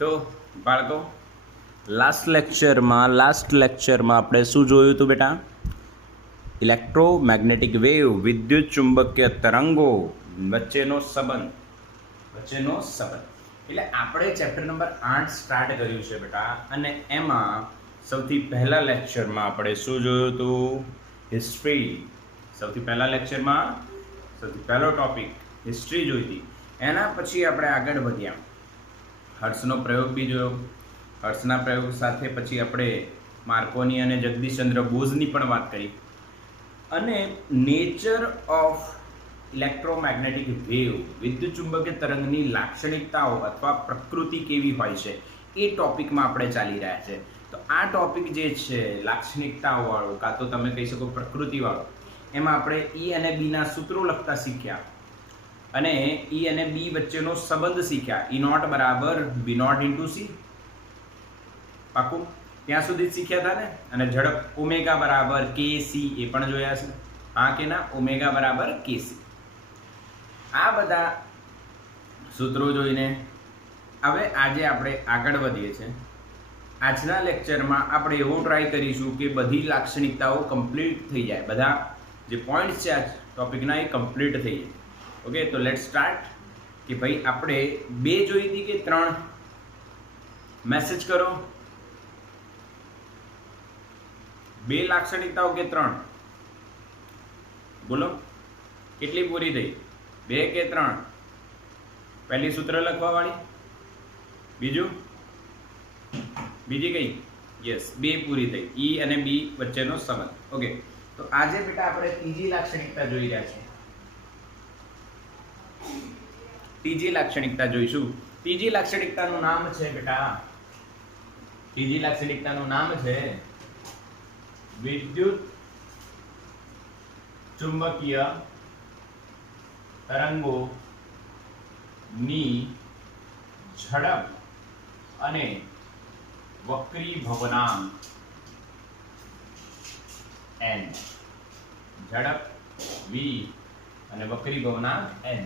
તો બાળકો લાસ્ટ લેક્ચરમાં આપણે શું જોયું હતું બેટા? ઇલેક્ટ્રોમેગ્નેટિક વેવ, વિદ્યુત ચુંબકીય તરંગો વચ્ચેનો સંબંધ એટલે આપણે ચેપ્ટર નંબર 8 સ્ટાર્ટ કર્યું છે બેટા. અને એમાં સૌથી પહેલા લેક્ચરમાં આપણે શું જોયું હતું? હિસ્ટ્રી. સૌથી પહેલા લેક્ચરમાં સૌથી પહેલો ટોપિક હિસ્ટ્રી જોઈ હતી. એના પછી આપણે આગળ વધ્યા, હર્ટ્સનો પ્રયોગ બી જોયો. હર્ટ્સના પ્રયોગ સાથે પછી આપણે માર્કોની અને જગદીશચંદ્ર બોઝની પણ વાત કરી. અને નેચર ઓફ ઇલેક્ટ્રોમેગ્નેટિક વેવ, વિદ્યુત ચુંબકીય તરંગની લાક્ષણિકતાઓ અથવા પ્રકૃતિ કેવી હોય છે એ ટોપિકમાં આપણે ચાલી રહ્યા છે. તો આ ટોપિક જે છે લાક્ષણિકતાઓવાળો, કાં તો તમે કહી શકો પ્રકૃતિવાળો, એમાં આપણે ઈ અને બીના સૂત્રો લખતા શીખ્યા અને ઈ અને બી વચ્ચેનો સંબંધ શીખ્યા. ઈ નોટ બરાબર બી નોટ ઇન્ટુ સી, પાકું ત્યાં સુધી જ શીખ્યા હતા ને. અને ઝડપ ઓમેગા બરાબર કે સી એ પણ જોયા છે. હા કે ના? ઓમેગા બરાબર કે સી. આ બધા સૂત્રો જોઈને હવે આજે આપણે આગળ વધીએ છીએ. આજના લેક્ચરમાં આપણે એવું ટ્રાય કરીશું કે બધી લાક્ષણિકતાઓ કમ્પ્લીટ થઈ જાય, બધા જે પોઈન્ટ્સ છે આ ટોપિકના એ કમ્પ્લીટ થઈ જાય. ઓકે, તો લેટ સ્ટાર્ટ. કે ભાઈ આપણે 2 જોઈ હતી કે 3? મેસેજ કરો. 2 લાક્ષણિકતાઓ કે 3? બોલો, કેટલી પૂરી થઈ? 2 કે 3? પહેલી સૂત્ર લખવા વાળી, બીજી કઈ? યસ, 2 પૂરી થઈ. ઈ અને બી વચ્ચેનો સંબંધ. ઓકે, તો આજે બેટા આપણે ત્રીજી લાક્ષણિકતા જોઈ રહ્યા છીએ. ત્રીજી લાક્ષણિકતા જોઈશું. ત્રીજી લાક્ષણિકતાનું નામ છે બેટા, ત્રીજી લાક્ષણિકતાનું નામ છે વિદ્યુત ચુંબકીય તરંગો ની ઝડપ અને વક્રીભવનાંક n. ઝડપ v અને વક્રીભવનાંક n.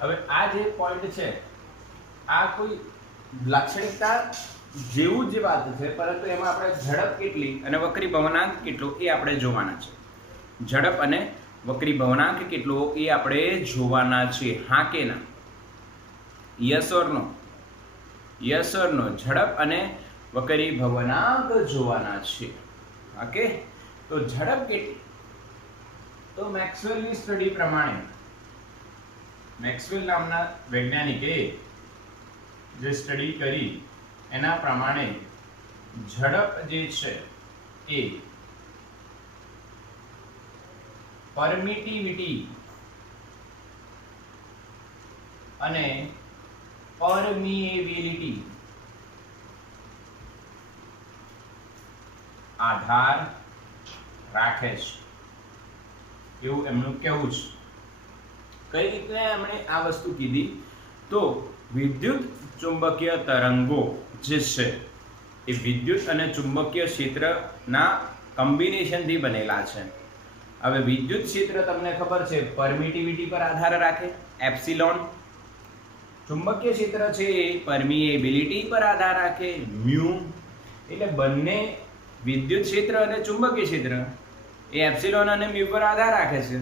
હવે આ જે પોઈન્ટ છે આ કોઈ લાક્ષણિકતા જેવું જ વાત છે, પરંતુ એમાં આપણે ઝડપ કેટલી અને વક્રીભવનાંક કેટલો એ આપણે જોવાના છે. ઝડપ અને વક્રીભવનાંક કેટલો એ આપણે જોવાના છે. હા કે ના? Yes or no? Yes or no? ઝડપ અને વક્રીભવનાંક જોવાના છે. ઓકે, તો ઝડપ કેટલી? તો મેક્સવેલની સ્ટડી પ્રમાણે, મેક્સવેલ નામના વૈજ્ઞાનિકે જે સ્ટડી કરી એના પ્રમાણે ઝડપ જે છે એ પરમિટિવિટી અને પરમિએબિલિટી આધાર રાખે છે એવું એમનું કહેવું છે. કઈ રીતે એમણે આ વસ્તુ કીધી? તો વિદ્યુત ચુંબકીય તરંગો જે છે એ વિદ્યુત અને ચુંબકીય ક્ષેત્રના કોમ્બિનેશનથી બનેલા છે. હવે વિદ્યુત ક્ષેત્ર તમને ખબર છે પરમિટિવિટી પર આધાર રાખે, એપ્સિલોન. ચુંબકીય ક્ષેત્ર છે એ પરમિએબિલિટી પર આધાર રાખે, મ્યુ. એટલે બંને વિદ્યુત ક્ષેત્ર અને ચુંબકીય ક્ષેત્ર એ એપ્સિલોન અને મ્યુ પર આધાર રાખે છે.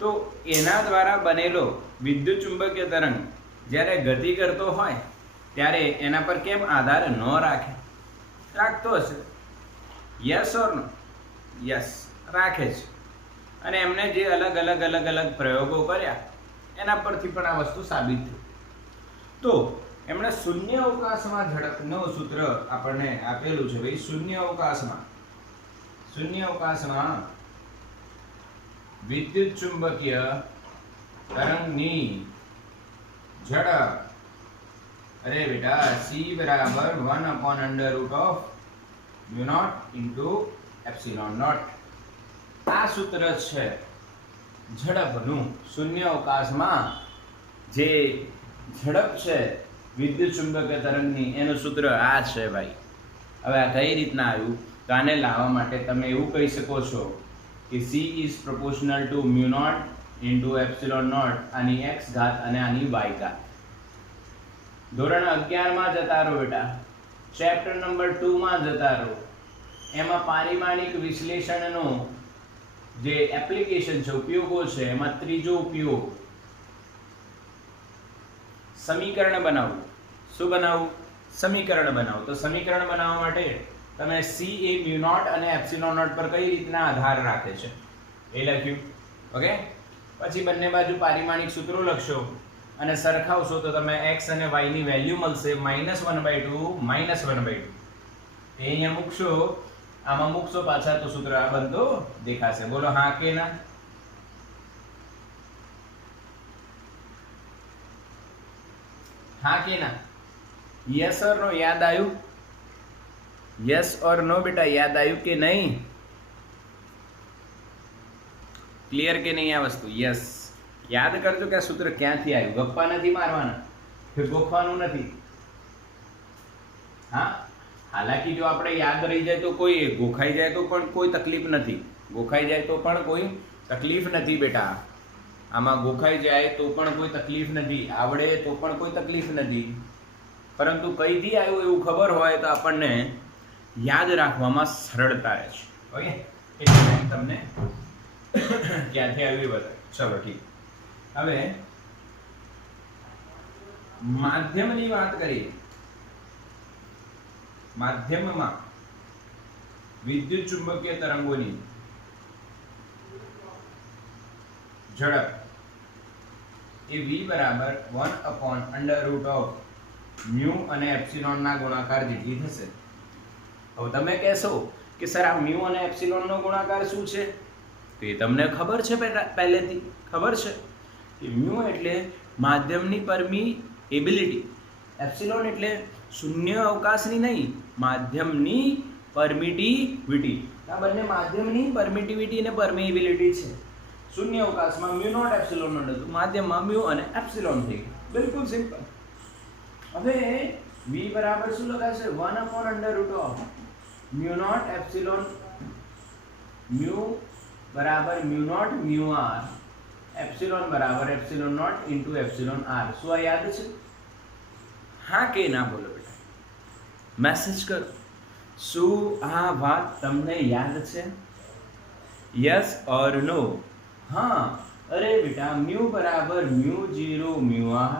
તો એના દ્વારા બનેલો વિદ્યુત ચુંબકીય તરંગ જ્યારે ગતિ કરતો હોય ત્યારે એના પર કેમ આધાર ન રાખે? રાખતો હશે. Yes or no? યસ, રાખે છે. અને એમને જે અલગ અલગ પ્રયોગો કર્યા એના પરથી પણ આ વસ્તુ સાબિત થઈ. તો એમણે શૂન્ય અવકાશમાં ઝડપનું સૂત્ર આપણને આપેલું છે. ભાઈ શૂન્ય અવકાશમાં વિદ્યુત ચુંબકીય તરંગની ઝડપ, અરે બેટા, c બરાબર 1/√μ0 × ε0. આ સૂત્ર છે ઝડપનું. શૂન્ય અવકાશમાં જે ઝડપ છે વિદ્યુત ચુંબકીય તરંગની, એનું સૂત્ર આ છે ભાઈ. હવે આ કઈ રીતના આવ્યું? તો આને લાવવા માટે તમે એવું કહી શકો છો કે c is proportional to μ0 into epsilon naught, આની x ઘાત અને આની y ઘાત. ધોરણ 11 માં જતા રહો બેટા, ચેપ્ટર નંબર 2 માં જતા રહો. એમાં પારિમાણિક વિશ્લેષણનો જે એપ્લિકેશન છે, ઉપયોગો છે, એમાં ત્રીજો ઉપયોગ સમીકરણ બનાવવું. શું બનાવવું? સમીકરણ બનાવો. તો સમીકરણ બનાવવા માટે તમે c એ મ્યુ નોટ અને એપ્સિલોન નોટ પર કઈ રીતના આધાર રાખે છે એ લખ્યું. ઓકે, પછી બંને બાજુ પારિમાણિક સૂત્રો લખશો અને સરખાવશો તો તમે x અને y ની વેલ્યુ મળશે -1/2 -1/2. એ અહીંયા મૂકશો, આમાં મૂકશો પાછા તો સૂત્ર આ બનતો દેખાશે. બોલો હા કે ના? હા કે ના? યસ ઓર નો? યાદ આવ્યું? યસ ઓર નો બેટા, યાદ આવ્યું કે નહીં? ક્લિયર કે નહીં આ વસ્તુ? યસ. યાદ કરજો કે આ સૂત્ર ક્યાંથી આવ્યું. ગપ્પા નથી મારવાના, કે ગોખવાનું નથી. હા, હાલાકી જો આપણે યાદ રહી જાય તો કોઈ, ગોખાઈ જાય તો પણ કોઈ તકલીફ નથી. ગોખાઈ જાય તો પણ કોઈ તકલીફ નથી બેટા. આમાં ગોખાઈ જાય તો પણ કોઈ તકલીફ નથી, આવડે તો પણ કોઈ તકલીફ નથી. પરંતુ કઈથી આવ્યું એવું ખબર હોય તો આપણને યાદ રાખવામાં સરળતા રહે છે. ઓકે, એટલે તમને ક્યાંથી આવ્યું એ બતાવે. ચલો ઠીક. હવે માધ્યમની વાત કરીએ. માધ્યમમાં વિદ્યુત ચુંબકીય તરંગોની ઝડપ એ v બરાબર 1/√μ અને એપ્સિલોન ના ગુણાકાર જેટલી થશે. હવે તમે કહેશો કે સર આ મ્યુ અને એપ્સિલોન નો ગુણાકાર શું છે? તો એ તમને ખબર છે, પહેલેથી ખબર છે કે મ્યુ એટલે માધ્યમની પરમિએબિલિટી, એપ્સિલોન એટલે શૂન્ય અવકાશની નહીં, માધ્યમની પરમિટિવિટી. આ બંને માધ્યમની પરમિટિવિટી અને પરમિએબિલિટી છે. શૂન્ય અવકાશમાં મ્યુ નોટ એપ્સિલોન નોટ હતું, માધ્યમમાં મ્યુ અને એપ્સિલોન થઈ ગયું. બિલકુલ સિમ્પલ. હવે v બરાબર શું લખાશે? 1/√μ નોટ એપ્સિલોન, મ્યુ બરાબર mu nought mu r, epsilon બરાબર epsilon nought into epsilon r. શું આ યાદ છે? હા કે ના? બોલો બેટા, મેસેજ કરો. શું આ વાત તમને યાદ છે? યસ ઓર નો? હા. અરે બેટા, મ્યુ બરાબર μ0 μr,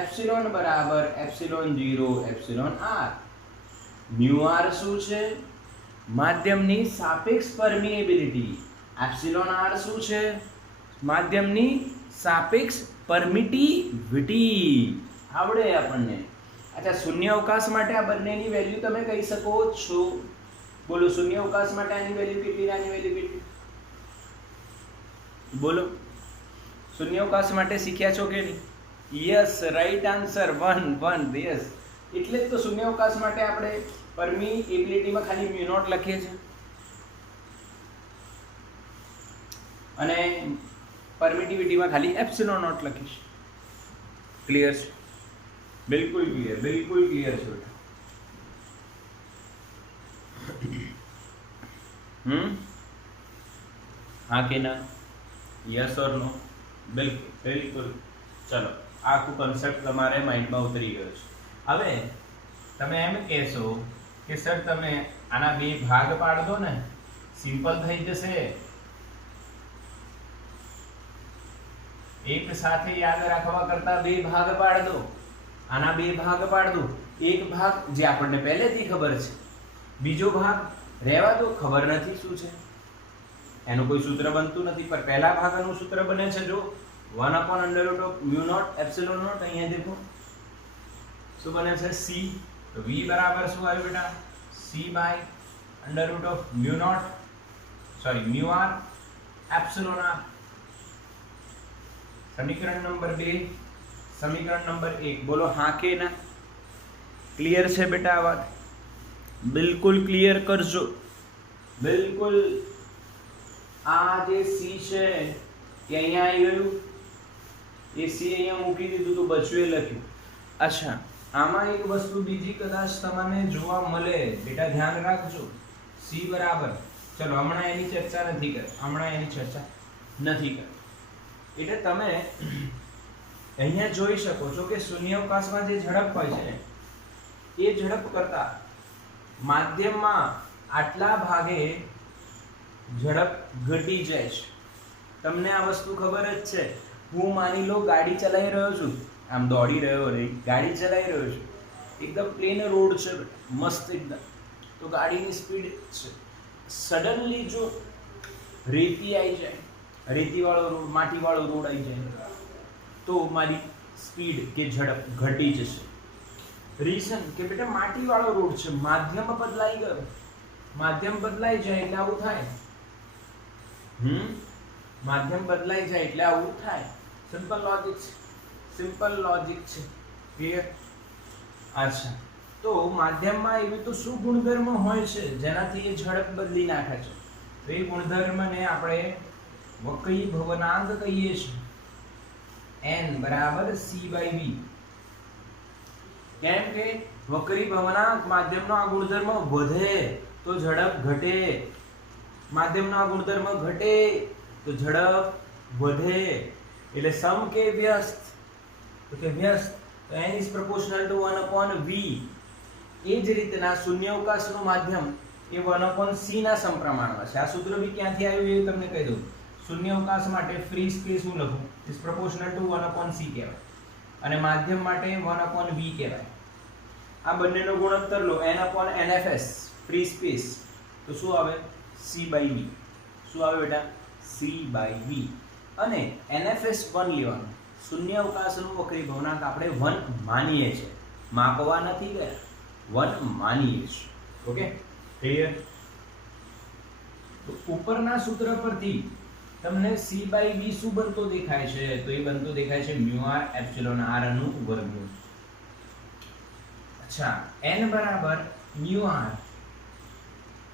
એપ્સિલોન બરાબર epsilon 0 epsilon r. Mu r શું છે? માધ્યમની સાપેક્ષ પરમિએબિલિટી. એપ્સિલોન r શું છે? માધ્યમની સાપેક્ષ પરમિટિવિટી. આવડે આપણને. અચ્છા, શૂન્ય અવકાશ માટે આ બંનેની વેલ્યુ તમે કહી શકો છો? બોલો, શૂન્ય અવકાશ માટે આની વેલ્યુ કેટલી, આની વેલ્યુ કેટલી? બોલો, શૂન્ય અવકાશ માટે શીખ્યા છો કે નહીં? Yes, right answer 1 1. યસ, એટલે જ તો શૂન્ય અવકાશ માટે આપણે પરમિએબિલિટીમાં ખાલી મ્યુ નોટ લખીએ છીએ અને પરમિટિવિટીમાં ખાલી એપ્સિલોન નોટ લખીશું. ક્લિયર છે? બિલકુલ ક્લિયર, બિલકુલ ક્લિયર છે બેટા. હા કે ના? યસ ઓર નો? બિલકુલ બિલકુલ. ચલો, આખું કન્સેપ્ટ તમારે માઇન્ડમાં ઉતરી ગયો છે. હવે તમે એમ કહેશો કે સર તમે આના બે ભાગ પાડ દો ને, સિમ્પલ થઈ જશે. એક સાથે યાદ રાખવા કરતા બે ભાગ પાડ દો. આના બે ભાગ પાડ દો. એક ભાગ જે આપણને પહેલેથી ખબર છે, બીજો ભાગ રહેવા દો, ખબર નથી શું છે, એનું કોઈ સૂત્ર બનતું નથી. પણ પહેલા ભાગનું સૂત્ર બને છે જો 1/√μ નોટ એપ્સિલોન નોટ. અહીંયા દેખો શું બને છે? c. તો v બરાબર શું આવ્યું બેટા? c/√μ nought, sorry μ r epsilon r. સમીકરણ નંબર 2. સમીકરણ નંબર 1. બોલો હા કે ના? ક્લિયર છે બેટા આ વાત? બિલકુલ ક્લિયર કરજો. બિલકુલ. આ જે c છે એ અહીંયા આવી ગયું, એ c અહીંયા મૂકી દીધું તો બચ્યું એ લખ્યું. અચ્છા, આમાં એક વસ્તુ બીજી કદાચ તમને જોવા મળે બેટા, ધ્યાન રાખજો. c બરાબર, ચલો હમણાં એની ચર્ચા નથી કરી, એટલે તમે અહીંયા જોઈ શકો છો કે શૂન્યાવકાશમાં જે ઝડપ હોય છે એ ઝડપ કરતા માધ્યમમાં આટલા ભાગે ઝડપ ઘટી જાય છે. તમને આ વસ્તુ ખબર જ છે. હું માની લો ગાડી ચલાવી રહ્યો છું, આમ દોડી રહ્યો નહીં, ગાડી ચલાવી રહ્યો છું, એકદમ પ્લેન રોડ છે, મસ્ત એકદમ, તો ગાડીની સ્પીડ છે. સડનલી જો રેતી આવી જાય, રેતીવાળો રોડ, માટીવાળો રોડ આવી જાય, તો મારી સ્પીડ કે ઝડપ ઘટી જશે. રીઝન કે બેટા માટીવાળો રોડ છે, માધ્યમ બદલાઈ ગયો, માધ્યમ બદલાઈ જાય એટલે આવું થાય. માધ્યમ બદલાઈ જાય એટલે આવું થાય. સિમ્પલ લોજિક છે, સિમ્પલ લોજિક છે. ક્લિયર? અચ્છા, તો માધ્યમમાં એવી તો શું ગુણધર્મ હોય છે જેનાથી એ ઝડપ બદલી નાખે છે? તો એ ગુણધર્મને આપણે વક્રી ભવનાંક કહીએ છીએ. n બરાબર c/v. કેમ કે વક્રી ભવનાંક માધ્યમનો આ ગુણધર્મ વધે તો ઝડપ ઘટે, માધ્યમનો આ ગુણધર્મ ઘટે તો ઝડપ વધે. એટલે સમ કે વ્યસ્ત, તો કે વ્યસ્ત, તો n is proportional to 1/v. એ જ રીતના શૂન્યાવકાશનું માધ્યમ એ 1/c ના સમપ્રમાણમાં છે. આ સૂત્ર બી ક્યાંથી આવ્યું એ તમને કહી દઉં. શૂન્યાવકાશ માટે ફ્રી સ્પેસ હું લખું is proportional to 1/c કહેવાય, અને માધ્યમ માટે 1/v કહેવાય. આ બંનેનો ગુણોત્તર લો, n/nfs ફ્રી સ્પેસ, તો શું આવે? c/v. શું આવે બેટા? c/v. અને nfs 1 લેવાનું. શૂન્યાવકાશનું વક્રી ભવનાંક આપણે 1 માનીએ છીએ, માપવા નથી ગયા, 1 માનીએ છીએ. Okay, clear? તો ઉપરના સૂત્ર પરથી તમને c/v શું બનતો દેખાય છે? તો એ બનતો દેખાય છે μr એપ્સિલોન r નું વર્ગમૂળ. અચ્છા, n બરાબર μr.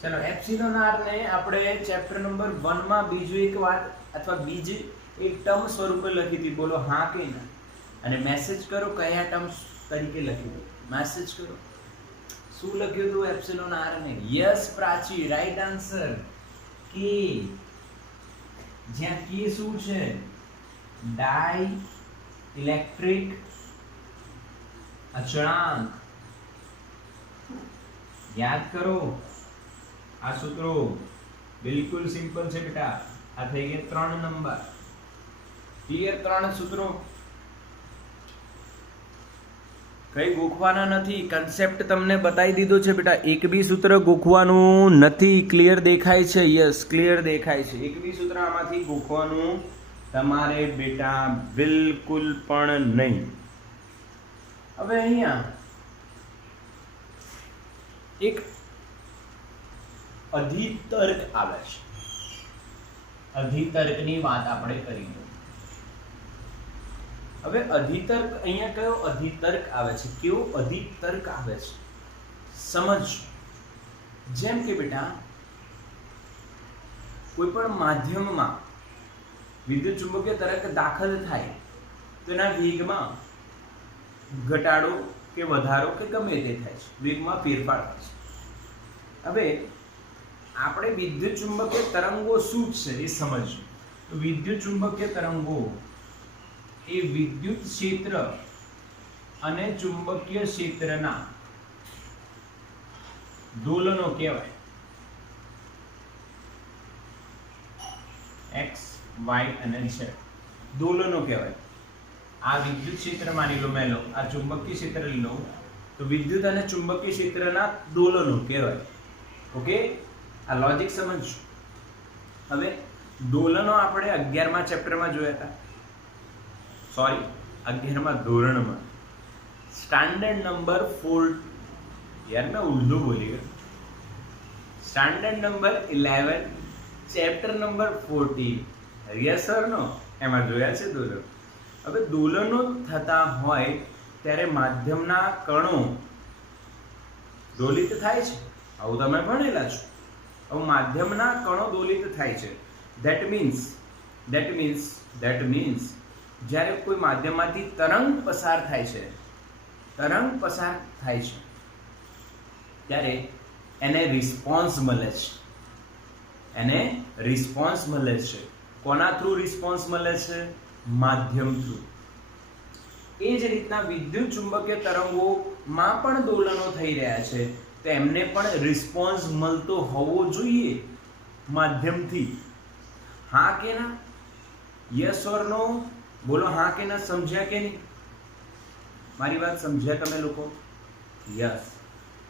ચલો, એપ્સિલોન r ને આપણે ચેપ્ટર નંબર 1 માં બીજું એક વાત અથવા બીજી એક ટર્મ સ્વરૂપે લખી હતી. બોલો હા કે ના? અને મેસેજ કરો કયા ટર્મ તરીકે લખી હતી. મેસેજ કરો. શું લખ્યું હતું એપ્સિલોન r ને? યસ પ્રાચી, રાઈટ આન્સર કે. જ્યાં કે શું છે? ડાઈ ઇલેક્ટ્રિક અચળાંક. યાદ કરો આ સૂત્રો, બિલકુલ સિમ્પલ છે બેટા. આ થઈ ગયા 3 નંબર. ક્લિયર? 3 સૂત્રો કઈ ગોખવાના નથી, કન્સેપ્ટ તમને બતાવી દીધો છે બેટા. એક બી સૂત્ર ગોખવાનું નથી. ક્લિયર દેખાય છે? યસ, ક્લિયર દેખાય છે. એક બી સૂત્ર આમાંથી ગોખવાનું તમારે બેટા બિલકુલ પણ નહીં. હવે અહીંયા એક અધિતર્ક આવે છે. અધિતર્કની વાત આપણે કરી. હવે અધિતર્ક, અહીંયા કયો અધિતર્ક આવે છે? કેવો અધિતર્ક આવે છે? સમજ. જેમ કે બેટા કોઈ પણ માધ્યમમાં વિદ્યુત ચુંબકીય તરંગ દાખલ થાય તો એના વેગમાં ઘટાડો કે વધારો કે ગમે તે થાય છે, વેગમાં ફેરફાર થાય છે. હવે આપણે વિદ્યુત ચુંબકીય તરંગો શું છે એ સમજવું. તો વિદ્યુત ચુંબકીય તરંગો એ વિદ્યુત ક્ષેત્ર અને ચુંબકીય ક્ષેત્રના દોલનો કહેવાય. x y અને z દોલનો કહેવાય. આ વિદ્યુત ક્ષેત્ર માની લો, મેં લો, આ ચુંબકીય ક્ષેત્ર લો, તો વિદ્યુત અને ચુંબકીય ક્ષેત્રના દોલનો કહેવાય. ઓકે, આ લોજિક સમજો. હવે દોલનો આપણે 11મા ચેપ્ટરમાં જોયા હતા. સોરી, 11મા ધોરણમાં, સ્ટાન્ડર્ડ નંબર 4. યાર મેં ઉર્દુ બોલી ગયો. Standard number 11 chapter number 14. Yes or no? એમાં જોયા છે દોલનો. હવે દોલનો થતા હોય ત્યારે માધ્યમના કણો દોલિત થાય છે. આવું તમે ભણેલા છો. હવે માધ્યમના કણો દોલિત થાય છે. ધેટ મીન્સ જ્યારે કોઈ માધ્યમમાંથી તરંગ પસાર થાય છે, ત્યારે એને રિસ્પોન્સ મળે છે. કોના થ્રુ રિસ્પોન્સ મળે છે? માધ્યમ થ્રુ. એ જ રીતના વિદ્યુત ચુંબકીય તરંગોમાં પણ દોલનો થઈ રહ્યા છે, તો એમને પણ રિસ્પોન્સ મળતો હોવો જોઈએ માધ્યમથી. હા કે ના? યસ ઓર નો? બોલો હા કે ના. સમજ્યા કે નહીં? મારી વાત સમજ્યા તમે લોકો? યસ.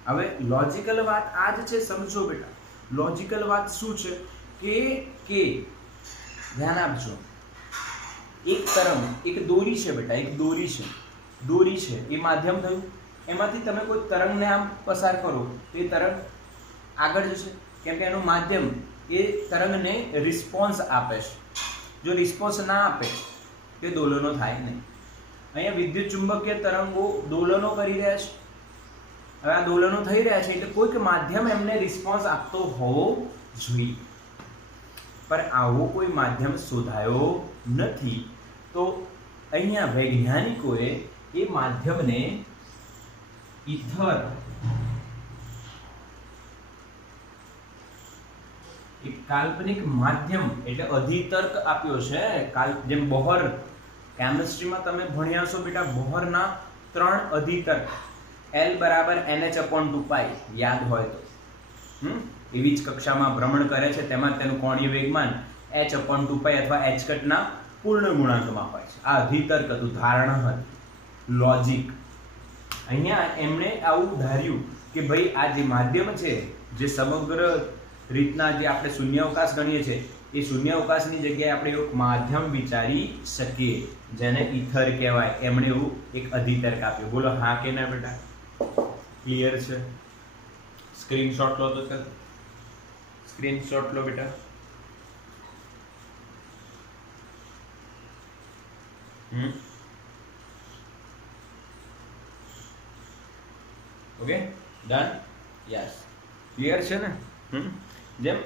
હવે લોજિકલ વાત આ જ છે, સમજો બેટા. લોજિકલ વાત શું છે કે ધ્યાન આપજો. એક તરંગ, એક દોરી છે બેટા, એક દોરી છે, દોરી છે એ માધ્યમ થયું. એમાંથી તમે કોઈ તરંગને આમ પસાર કરો તો એ તરંગ આગળ જશે, કેમ કે એનું માધ્યમ એ તરંગને રિસ્પોન્સ આપે છે. જો રિસ્પોન્સ ના આપે તો દોલનો થાય નહીં. અહીંયા વિદ્યુત ચુંબકીય તરંગો દોલનો કરી રહ્યા છે. હવે આ દોલનો થઈ રહ્યા છે એટલે કોઈક માધ્યમ એમને રિસ્પોન્સ આપતો હોવો જોઈએ, પણ આવો કોઈ માધ્યમ શોધાયો નથી. તો અહીંયા વૈજ્ઞાનિકોએ એ માધ્યમને ઈથર, એક કાલ્પનિક માધ્યમ એટલે અધિતર્ક આપ્યો છે. જેમ બોહર, કેમિસ્ટ્રીમાં તમે ભણ્યા છો બેટા, બોહરના 3 અધિતર્ક, L બરાબર NH/2π, યાદ હોય તો. એવી જ કક્ષામાં ભ્રમણ કરે છે, તેમાં તેનું કોણીય વેગમાન h/2π અથવા h ના પૂર્ણ ગુણાંકમાં હોય છે. આ અધિતર્ક હતું, ધારણા હતી, લોજિક. અહીંયા એમણે આવું ધાર્યું કે ભાઈ આ જે માધ્યમ છે, જે સમગ્ર રીતના જે આપણે શૂન્યાવકાશ ગણીએ છીએ, એ શૂન્યાવકાશની જગ્યાએ આપણે એક માધ્યમ વિચારી શકીએ, જેને ઈથર કહેવાય. એમણે એવું એક અધિતર્ક આપ્યો. બોલો હા કે ના બેટા? ક્લિયર છે? સ્ક્રીનશોટ લો તો ચાલ, સ્ક્રીનશોટ લો બેટા. Okay, done? યસ, ક્લિયર છે ને? જેમ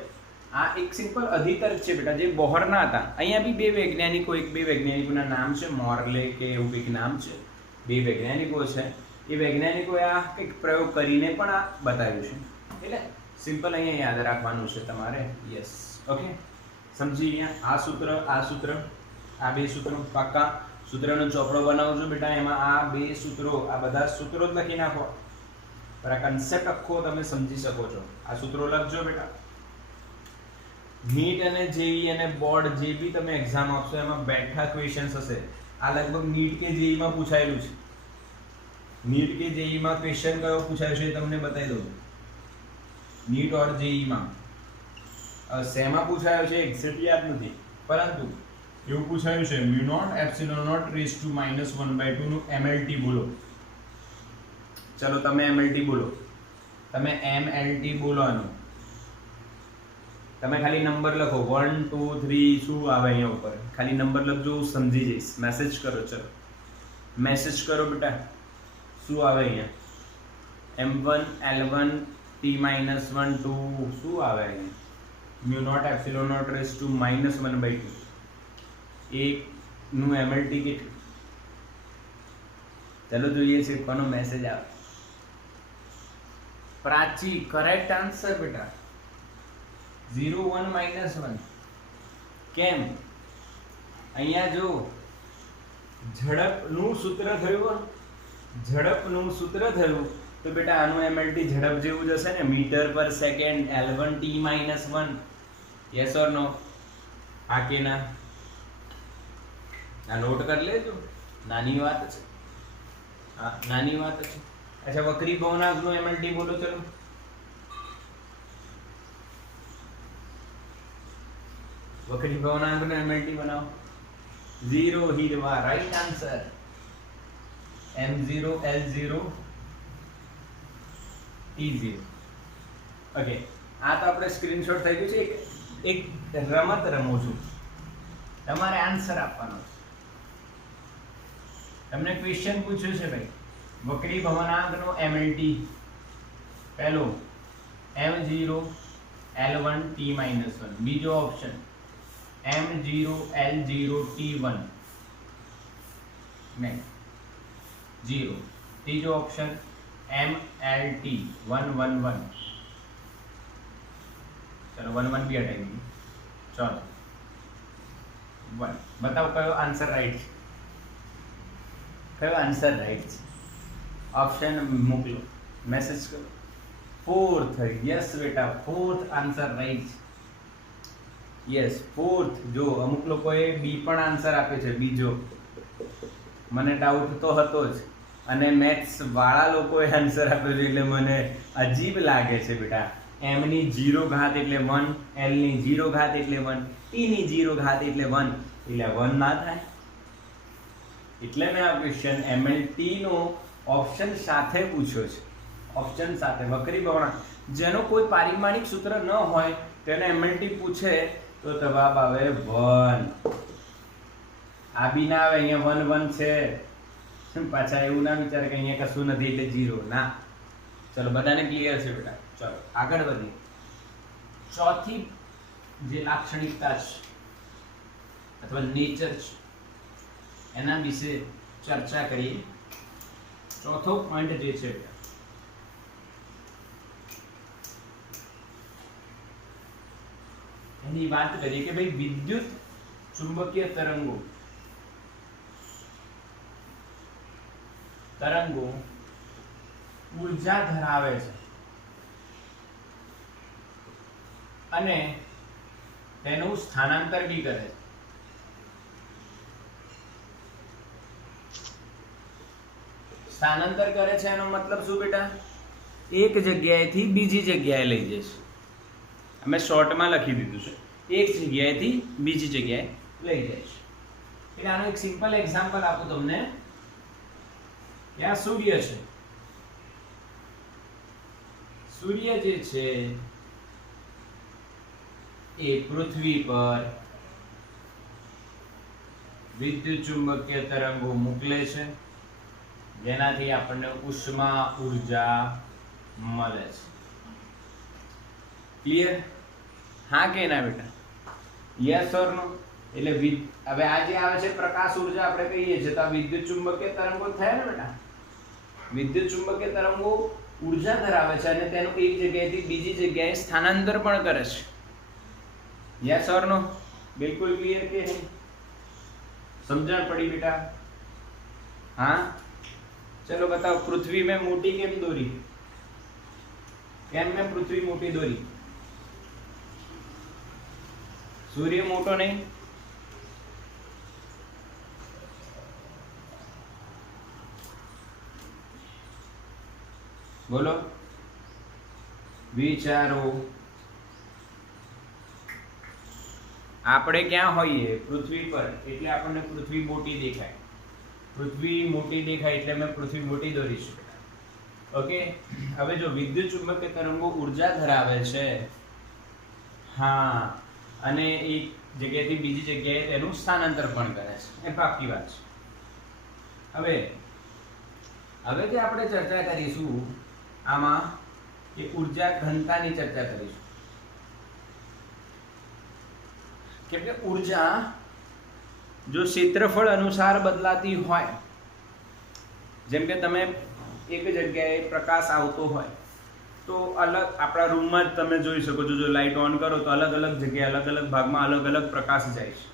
આ એક સિમ્પલ અધિતર્ક છે બેટા, જે બોહરના હતા. અહીંયા બી બે વૈજ્ઞાનિકોના નામ છે, મોર્લે કે એવું કંઈક નામ છે. બે વૈજ્ઞાનિકો છે. એ વૈજ્ઞાનિકોએ આ કંઈક પ્રયોગ કરીને પણ આ બતાવ્યું છે. એટલે સિમ્પલ અહીંયા યાદ રાખવાનું છે તમારે. યસ, ઓકે, સમજી ગયા? આ સૂત્ર, આ સૂત્ર, આ બે સૂત્રો પાક્કા. સૂત્રનો ચોપડો બનાવજો બેટા. એમાં આ બે સૂત્રો, આ બધા સૂત્રો જ લખી નાખો, પર આ કન્સેપ્ટ આખો તમે સમજી શકો છો. આ સૂત્રો લખજો બેટા. નીટ અને જેઈ અને બોર્ડ જે બી તમે એક્ઝામ આપશો એમાં બેઠા ક્વેશ્ચન્સ હશે. આ લગભગ નીટ કે જેઈ માં પૂછાયેલું છે. નીટ કે જેઈ માં ક્વેશ્ચન કયો પૂછાયો છે તમને બતાવી દઉં. નીટ ઓર જેઈ માં શેમાં પૂછાયો છે એક્ઝેક્ટ યાદ નથી, પરંતુ એવું પૂછાયું છે μ0 ε0 1/2 નું MLT બોલો. ચલો તમે MLT બોલો. તમે MLT બોલો. આનું તમે ખાલી નંબર લખો 1 2 3 શું આવે અહીંયા ઉપર, ખાલી નંબર લખજો, હું સમજી જઈશ. મેસેજ કરો, ચલો મેસેજ કરો બેટા. શું આવે અહીંયા? M1 L1 T-1 2 શું આવે અહીંયા? μ0 ε0 1/2 એક નું MLT કેટલું? ચલો જોઈએ છે કોનો મેસેજ આવે. પ્રાચી, કરેક્ટ આન્સર બેટા. 0 1 -1. કેમ? અહીંયા જો ઝડપનું સૂત્ર થયું, ઝડપનું સૂત્ર થયું તો બેટા આનું MLT ઝડપ જેવું જ હશે ને, મીટર પર second L1 T-1. Yes or નો? હા કે ના? આ નોટ કરી લેજો, નાની વાત છે. હા, નાની વાત છે. અચ્છા, વક્રી ભવનાંકનું MLT બોલો. ચલો વક્રી ભવનાંકનું MLT બનાવો. 0 હીરવા, right answer. M0 L0 T0. Okay, આ તો આપણે સ્ક્રીનશોટ થઈ ગયું છે. એક રમત રમું છું, તમારે આન્સર આપવાનો છે. તમને ક્વેશ્ચન પૂછ્યું છે ભાઈ, વક્રી ભવનાંકનો MLT. પહેલો M0 L1 T-1. બીજો ઓપ્શન M0 L0 T1 નહીં 0. ત્રીજો ઓપ્શન MLT 1 1 1. ચલો 1 1 બી હટાવી દીધું. ચલો 1. બતાવો કયો આન્સર રાઈટ છે. કયો આન્સર રાઈટ છે? ઓપ્શન મોકલો, મેસેજ કરો. ફોર્થ, યસ બેટા, fourth answer right. Yes, fourth. જો અમુક લોકોએ બી પણ આન્સર આપે છે, બીજો. મને ડાઉટ તો હતો જ, અને મેથ્સ વાળા લોકોએ આન્સર આપ્યો છે એટલે મને અજીબ લાગે છે બેટા. m ની 0 ઘાત એટલે 1, l ની 0 ઘાત એટલે 1, t ની 0 ઘાત એટલે 1, એટલે 1 ના થાય. એટલે મેં આ ક્વેશ્ચન MLT નો ઓપ્શન સાથે પૂછ્યો છે. ઓપ્શન સાથે વક્રી બહુણાંક, જેનો કોઈ પારિમાણિક સૂત્ર ન હોય તેને MLT પૂછે તો જવાબ આવે 1. આ બી ના આવે, અહીંયા 1 1 છે. પાછા એવું ના વિચારે કે અહીંયા કશું નથી એટલે 0 ના. ચલો, બધાને ક્લિયર છે બેટા? ચલો આગળ વધીએ. ચોથી જે લાક્ષણિકતા છે અથવા નેચર છે એના વિશે ચર્ચા કરીએ. ચોથો પોઈન્ટ જે છે એની વાત કરીએ કે ભાઈ વિદ્યુત ચુંબકીય તરંગો ઉર્જા ધરાવે છે અને તેનું સ્થાનાંતર બી કરે છે. સ્થાનાંતર કરે છે એનો મતલબ શું બેટા? એક જગ્યાએથી બીજી જગ્યાએ લઈ જશે. અમે શોર્ટમાં લખી દીધું છે, એક જગ્યાએથી બીજી જગ્યાએ લઈ જાય છે. એટલે આનો એક સિમ્પલ એક્ઝામ્પલ આપું તમને. આ સૂર્ય છે. સૂર્ય જે છે એ પૃથ્વી પર વિદ્યુત ચુંબકીય તરંગો મોકલે છે, જેનાથી આપણને ઉષ્મા ઉર્જા મળે છે. ક્લિયર? હા કે ના બેટા? યસ ઓર નો? એટલે હવે આ જે આવે છે પ્રકાશ ઉર્જા આપણે કહીએ છીએ, તો આ વિદ્યુત ચુંબકીય તરંગો થયા ને બેટા. વિદ્યુત ચુંબકીય તરંગો ઉર્જા ધરાવે છે અને તેનું એક જગ્યાએથી બીજી જગ્યાએ સ્થાનાંતર પણ કરે છે. યસ ઓર નો? બિલકુલ ક્લિયર કે નહીં? समझण पड़ी बेटा? हाँ, चलो बताओ. पृथ्वी में मोटी केम दोरी? केम में पृथ्वी मोटी दोरी? सूर्य मोटो नहीं? बोलो, विचारो. આપણે ક્યાં હોઈએ? પૃથ્વી પર, એટલે આપણને પૃથ્વી મોટી દેખાય. પૃથ્વી મોટી દેખાય એટલે મેં પૃથ્વી મોટી દોરીશું. ઓકે. હવે જો વિદ્યુત ચુંબકીય તરંગો ઉર્જા ધરાવે છે, હા, અને એક જગ્યાએથી બીજી જગ્યાએ તેનું સ્થાનાંતર પણ કરે છે, એ પાકી વાત છે. હવે જે આપણે ચર્ચા કરીશું આમાં એ ઉર્જા ઘનતાની ચર્ચા કરીશું. કેમ કે ઉર્જા જો ક્ષેત્રફળ અનુસાર બદલાતી હોય, જેમ કે તમે એક જગ્યાએ પ્રકાશ આવતો હોય તો અલગ આપણા રૂમમાં જ તમે જોઈ શકો છો, જો લાઇટ ઓન કરો તો અલગ અલગ જગ્યાએ અલગ અલગ ભાગમાં અલગ અલગ પ્રકાશ જાય છે.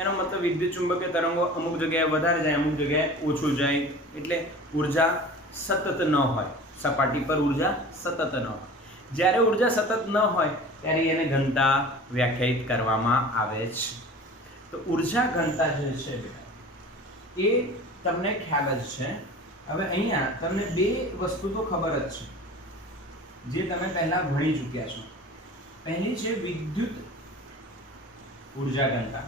એનો મતલબ વિદ્યુત ચુંબકીય તરંગો અમુક જગ્યાએ વધારે જાય, અમુક જગ્યાએ ઓછું જાય. એટલે ઉર્જા સતત ન હોય, સપાટી પર ઉર્જા સતત ન હોય. જ્યારે ઉર્જા સતત ન હોય ત્યારે એને ઘનતા વ્યાખ્યાયિત કરવામાં આવે છે. તો ઉર્જા ઘનતા જે છે એ તમને ખ્યાલ જ છે. હવે અહીંયા તમને બે વસ્તુ તો ખબર જ છે, જે તમે પહેલા ભણી ચૂક્યા છો. પહેલી છે વિદ્યુત ઉર્જા ઘનતા,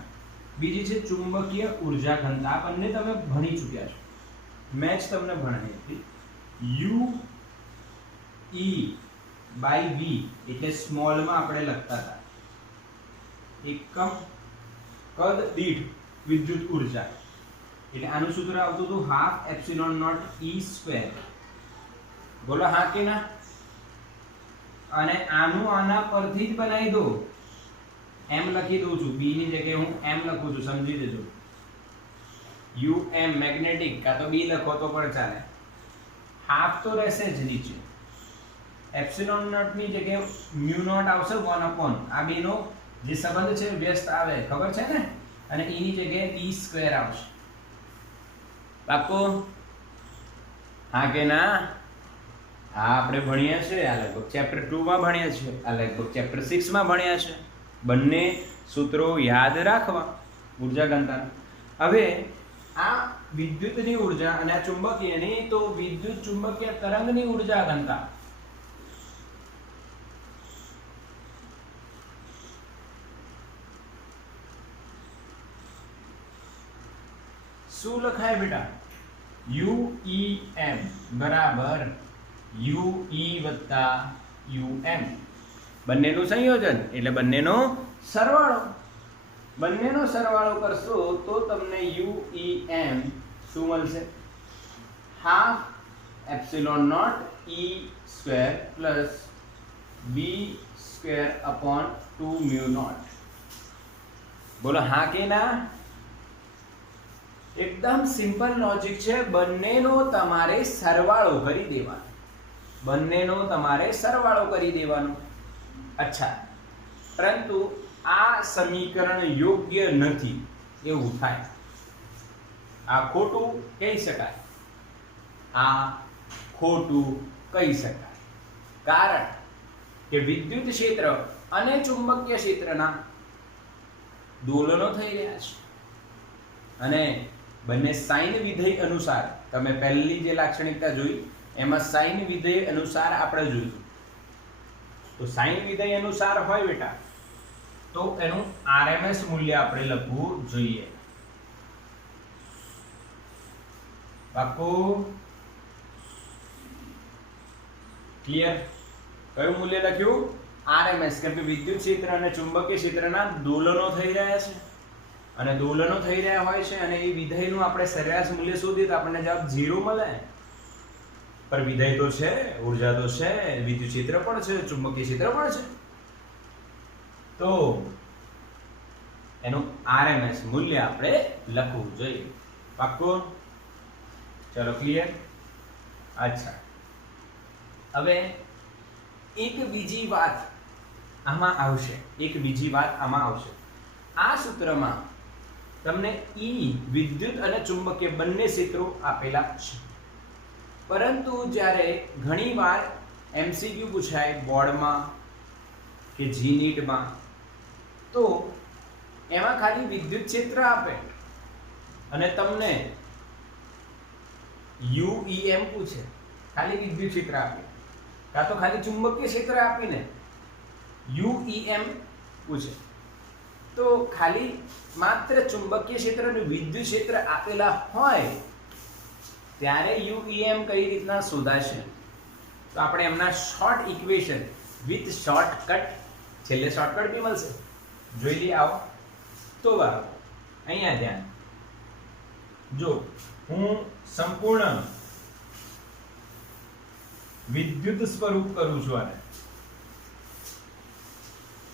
બીજી છે ચુંબકીય ઉર્જા ઘનતા. આ બંને તમે ભણી ચૂક્યા છો. મેં જ તમને ભણાવી હતી. યુ ઈ બાય વી એટલે સ્મોલમાં આપણે લખતા હતા એકમ કદ દીઠ વિદ્યુત ઉર્જા. એટલે આનું સૂત્ર આવતું હતું half epsilon not E square. બોલો હા કે ના? અને આનું આના પરથી જ બનાવી દો. એમ લખી દઉં છું, બી ની જગ્યાએ હું એમ લખું છું, સમજી દેજો. યુ એમ મેગ્નેટિક, કાં તો બી લખો તો પણ ચાલે. હાફ તો રહેશે જ નીચે. એપ્સિલોન નોટ ની જગ્યાએ મ્યુ નોટ આવશે 1 અપોન આ બેનો જે સંબંધ છે વ્યસ્ત આવે, ખબર છે ને? અને ઈ ની જગ્યાએ ઈ સ્ક્વેર આવશે. પાકું? હા કે ના? આ આપણે ભણ્યા છે, આ લગભગ ચેપ્ટર 2 માં ભણ્યા છે, આ લગભગ ચેપ્ટર 6 માં ભણ્યા છે. બંને સૂત્રો યાદ રાખવા ઉર્જા ઘનતાના. હવે આ વિદ્યુતની ઉર્જા અને આ ચુંબકીયની, તો વિદ્યુત ચુંબકીય તરંગની ઉર્જા ઘનતા શું લખાય બેટા? UEM બરાબર UE વત્તા UM, બંનેનું સંયોજન એટલે બંનેનો સરવાળો. બંનેનો સરવાળો કરશો તો તમને UEM શું મળશે? Half epsilon not E square plus B square upon 2 mu not. બોલો હા કે ના? એકદમ સિમ્પલ લોજિક છે. બંનેનો તમારે સરવાળો કરી દેવાનો. બંનેનો તમારે સરવાળો કરી દેવાનો. અચ્છા, પરંતુ આ સમીકરણ યોગ્ય નથી એવું થાય. આ ખોટું કહી શકાય. આ ખોટું કહી શકાય. કારણ કે વિદ્યુત ક્ષેત્ર અને ચુંબકીય ક્ષેત્રના દોલનો થઈ રહ્યા છે અને બંને સાઇન વિધેય અનુસાર, તમે પહેલી જે લાક્ષણિકતા જોઈ એમાં સાઇન વિધેય અનુસાર આપણે જોઈશું. તો સાઇન વિધેય અનુસાર હોય બેટા તો એનું RMS મૂલ્ય આપણે લખવું જોઈએ. પાક્કું? ક્લિયર? કયું મૂલ્ય લખ્યું? RMS. કેમ કે વિદ્યુત ક્ષેત્ર અને ચુંબકીય ક્ષેત્રના દોલનો થઈ રહ્યા છે અને દોલનો થઈ રહ્યા હોય છે અને એ વિધેયનું આપણે સરેરાશ મૂલ્ય શોધીએ તો આપણને જવાબ 0 મળે. પર વિધેય તો છે, ઉર્જા તો છે, વિદ્યુત ક્ષેત્ર પણ છે, ચુંબકીય ક્ષેત્ર પણ છે, તો એનું RMS મૂલ્ય આપણે લખવું જોઈએ. પાક્કું? ચલો ક્લિયર? અચ્છા, હવે એક બીજી વાત આમાં આવશે. આ સૂત્રમાં તમને E વિદ્યુત અને ચુંબકીય બંને ક્ષેત્રો આપેલા છે, પરંતુ જ્યારે ઘણીવાર MCQ પૂછાય બોર્ડમાં કે GNET-માં તો એમાં ખાલી વિદ્યુત ક્ષેત્ર આપે અને તમને UEM પૂછે, ખાલી વિદ્યુત ક્ષેત્ર આપે, કાં તો ખાલી ચુંબકીય ક્ષેત્ર આપીને UEM પૂછે. તો ખાલી માત્ર ચુંબકીય ક્ષેત્ર અને વિદ્યુત ક્ષેત્ર આપેલા હોય ત્યારે UEM કઈ રીતના શોધાશે? તો આપણે એમના શોર્ટ ઇક્વેશન વિથ શોર્ટકટ, છેલ્લે શોર્ટકટ બી મળશે, જોઈ લઈએ. આવો તો બરાબર, અહીંયા ધ્યાન જો. હું સંપૂર્ણ વિદ્યુત સ્વરૂપ કરું છું આને.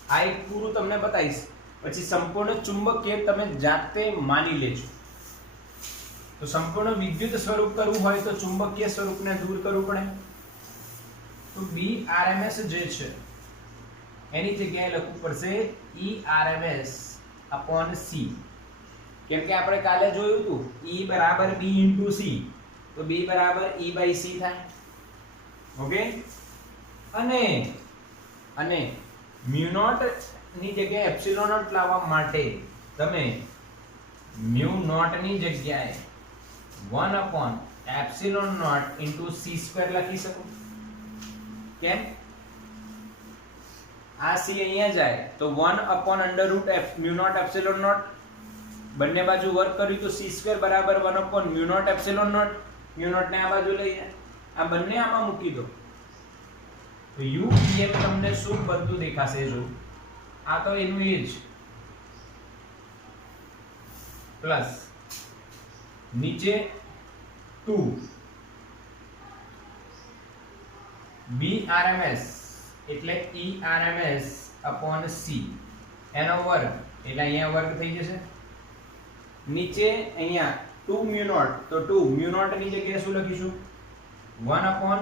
આ એક પૂરું તમને બતાવીશ, પછી સંપૂર્ણ ચુંબકીય તમે જાતે માની લેજો. તો સંપૂર્ણ વિદ્યુત સ્વરૂપ કરવું હોય તો ચુંબકીય સ્વરૂપને દૂર કરવું પડે. તો BRMS જે છે એની જગ્યાએ લખવું પડશે ERMS upon C. કેમ કે આપણે કાલે જોયું હતું E બરાબર B into C, તો B બરાબર E by C થાય. ઓકે? અને મ્યુ નોટ ની જગ્યાએ એપ્સિલોન નોટ લાવવા માટે તમે મ્યુ નોટ ની જગ્યાએ 1 upon epsilon not into C square લખી શકો. કેમ? આ C અહીંયા જાય તો 1 upon under root mu not epsilon not, બંને બાજુ વર્ક કર્યું તો C સ્ક્વેર બરાબર 1 upon mu not epsilon not. Mu not ને આ બાજુ લઈ જાય, આ બંને આમાં મૂકી દો તો UEM તમને શું બનતું દેખાશે? જો આ તો એનું એ જ પ્લસ નીચે 2 BRMS એટલે ERMS upon C એનો વર્ગ એટલે અહીંયા વર્ગ થઈ જશે. નીચે અહીંયા 2 મ્યુ નોટ, તો 2 મ્યુ નોટ ની જગ્યાએ શું લખીશું? 1 upon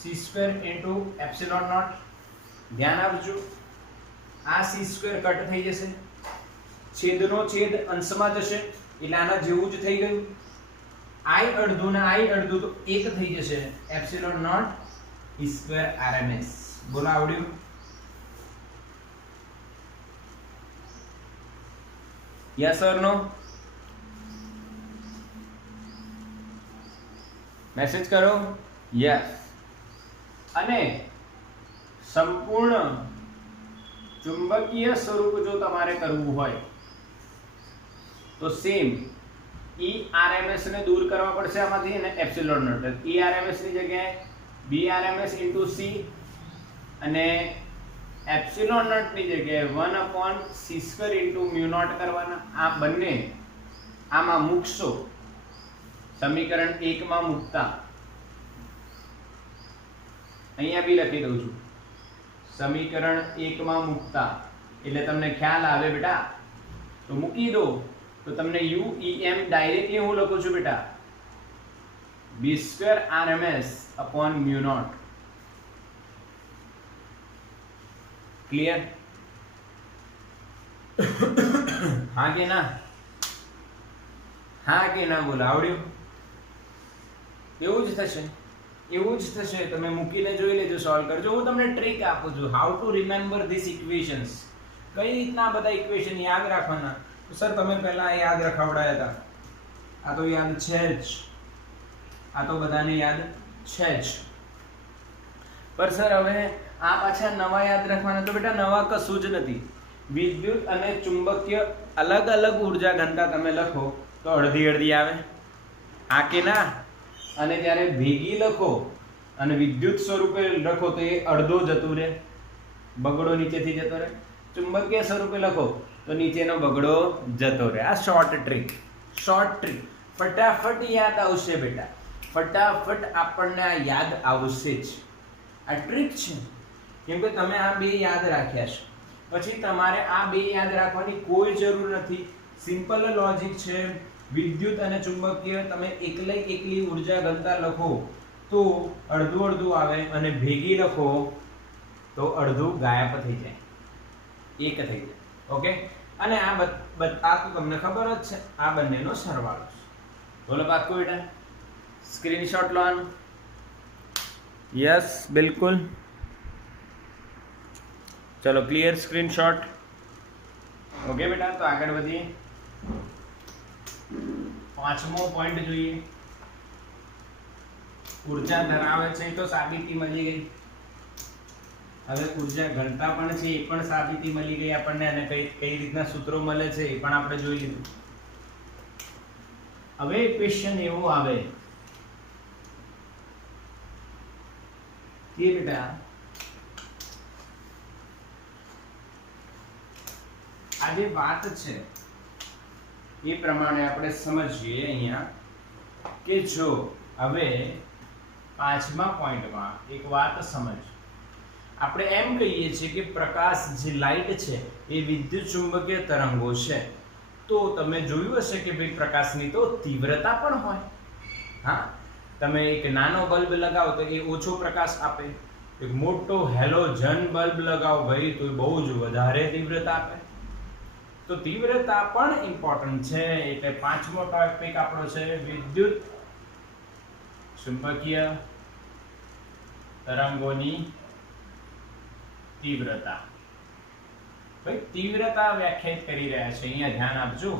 C square into epsilon not. ધ્યાન આપજો, આ C સ્ક્વેર કટ થઈ જશે, છેદનો છેદ અંશમાં જશે એટલે આના જેવું જ થઈ ગયું. I અડધું ને I અડધું તો 1 થઈ જશે એપ્સિલોન નોટ સ્ક્વેર RMS. બોલો આવડ્યું? Yes or no? મેસેજ કરો યસ. અને સંપૂર્ણ ચુંબકીય સ્વરૂપ જો તમારે કરવું હોય તો સેમ ERMS ને દૂર કરવા પડશે આમાંથી અને એપ્સિલોન નોટ. ERMS ની જગ્યાએ BRMS into C અને એપ્સિલોન નોટ ની જગ્યાએ 1/c² into mu નોટ કરવાના. આ બંને આમાં મૂકશો સમીકરણ 1 માં મૂકતા અહીંયા બી લખી દઉં છું સમીકરણ 1 માં મૂકતા એટલે તમને ખ્યાલ આવે બેટા. તો મૂકી દો તો તમને UEM ડાયરેક્ટલી હું લખું છું બેટા b² RMS upon mu not. Clear? હા કે ના? હા કે ના? બોલો આવડ્યું? એવું જ થશે, એવું જ થશે. તમે મૂકીને જોઈ લેજો, સોલ્વ કરજો. હું તમને ટ્રીક આપું છું how to remember this equations. કઈ રીતના બધા ઇક્વેશન યાદ રાખવાના. તો સર તમે પહેલા યાદ રખાવડાયા હતા, આ તો યાદ છે જ, આ તો બધાને યાદ છે જ. પર સર હવે આ પાછા નવા યાદ રાખવાના. તો બેટા નવા કશું જ નથી. વિદ્યુત અને ચુંબકીય અલગ અલગ ઉર્જા ઘનતા તમે લખો તો અડધી અડધી આવે. હા કે ના? અને જ્યારે ભેગી લખો અને વિદ્યુત સ્વરૂપે લખો તો એ અડધો જતું રહે, બગડો નીચેથી જતો રહે. ચુંબકીય સ્વરૂપે લખો તો નીચેનો બગડો જતો રહે. આ શોર્ટ ટ્રીક, શોર્ટ ટ્રીક. ફટાફટ યાદ આવશે બેટા, ફટાફટ આપણને આ યાદ આવશે જ. આ ટ્રીક છે કેમ કે તમે આ બે યાદ રાખ્યા છે, પછી તમારે આ બે યાદ રાખવાની કોઈ જરૂર નથી. સિમ્પલ લોજિક છે. વિદ્યુત અને ચુંબકીય તમે એકલી ઉર્જા ઘનતા લખો તો અડધું અડધું આવે અને ભેગી લખો તો અડધું ગાયબ થઈ જાય, એક થઈ જાય. ઓકે? અને આ તો તમને ખબર જ છે, આ બંનેનો સરવાળો છે. બોલો પાક્કું બેટા? સ્ક્રીનશોટ લો આનો. યસ બિલકુલ. ચલો ક્લિયર સ્ક્રીનશોટ. ઓકે બેટા, તો આગળ વધીએ. પાંચમો પોઈન્ટ જોઈએ. ઉર્જા ધરાવે છે તો સાબિતી મળી ગઈ. હવે ઉર્જા ઘનતા પણ છે એ પણ સાબિતી મળી ગઈ આપણને, અને કઈ રીતના સૂત્રો મળે છે એ પણ આપણે જોઈ લીધું. હવે ક્વેશ્ચન એવો આવે કે બેટા આ જે વાત છે એ પ્રમાણે આપણે સમજીએ અહીંયા કે જો હવે પાંચમા પોઈન્ટમાં એક વાત સમજ. આપણે એમ કહીએ છીએ કે પ્રકાશ જે લાઇટ છે એ વિદ્યુત ચુંબકીય તરંગો છે. તો તમે જોયું હશે કે ભાઈ પ્રકાશની તો તીવ્રતા પણ હોય. હા, તમે એક નાનો બલ્બ લગાવો તો એ ઓછો પ્રકાશ આપે, એક મોટો હેલોજન બલ્બ લગાવો ભાઈ તો એ બહુ જ વધારે તીવ્રતા આપે. તો તીવ્રતા પણ ઇમ્પોર્ટન્ટ છે. એટલે પાંચમો ટોપિક આપણો છે વિદ્યુત ચુંબકીય તરંગોની તીવ્રતા. ભાઈ તીવ્રતા વ્યાખ્યાયિત કરી રહ્યા છે, અહીંયા ધ્યાન આપજો.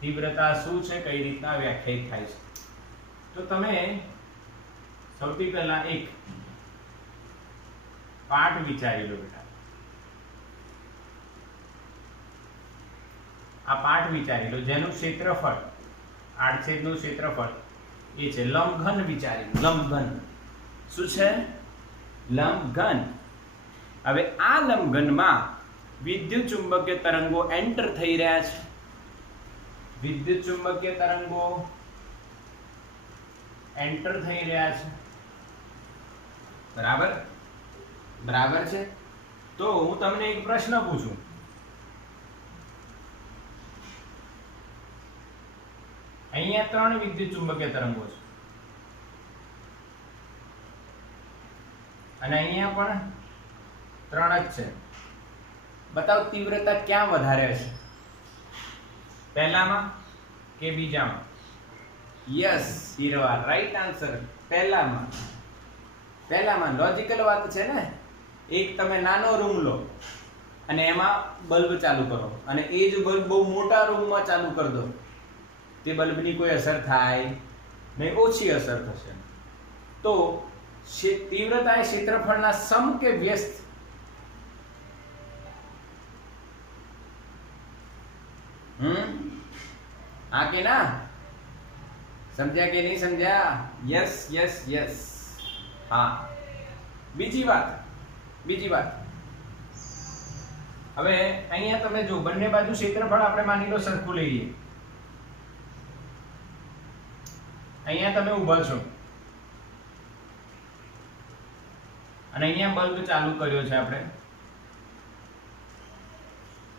તીવ્રતા શું છે, કઈ રીતના વ્યાખ્યાયિત થાય છે. તો તમે સૌથી પહેલા એક પાઠ વિચારી લો બેટા. આ પાઠ વિચારી લો જેનું ક્ષેત્રફળ, આડછેદનું ક્ષેત્રફળ એ છે લંબઘન. વિચારી લંબઘન શું છે? લંબઘન. હવે આ લંબઘનમાં વિદ્યુત ચુંબકીય તરંગો એન્ટર થઈ રહ્યા છે. વિદ્યુત ચુંબકીય તરંગો એન્ટર થઈ રહ્યા છે. બરાબર? બરાબર છે. તો હું તમને એક પ્રશ્ન પૂછું. અહીંયા 3 વિદ્યુત ચુંબકીય તરંગો છે અને અહીંયા પણ 3 જ છે. બતાવો તીવ્રતા ક્યાં વધારે હશે, પહેલામાં કે બીજામાં? Yes Hirva, right answer. પહેલામાં લોજિકલ વાત છે ને. એક તમે નાનો રૂમ લો અને એમાં બલ્બ ચાલુ કરો અને એ જ બલ્બ બહુ મોટા રૂમમાં ચાલુ કરી દો, તે બલ્બની કોઈ અસર થાય નહીં, ઓછી અસર થશે. તો તીવ્રતા એ ક્ષેત્રફળના સમ કે વ્યસ્ત? હા કે ના? સમજ્યા કે નહીં સમજ્યા? Yes yes yes. હા. બીજી વાત હવે અહીંયા તમે જો બંને બાજુ ક્ષેત્રફળ આપણે માની લો સરખું લઈએ. અહીંયા તમે ઊભા છો અને અહીંયા બલ્બ ચાલુ કર્યો છે આપણે,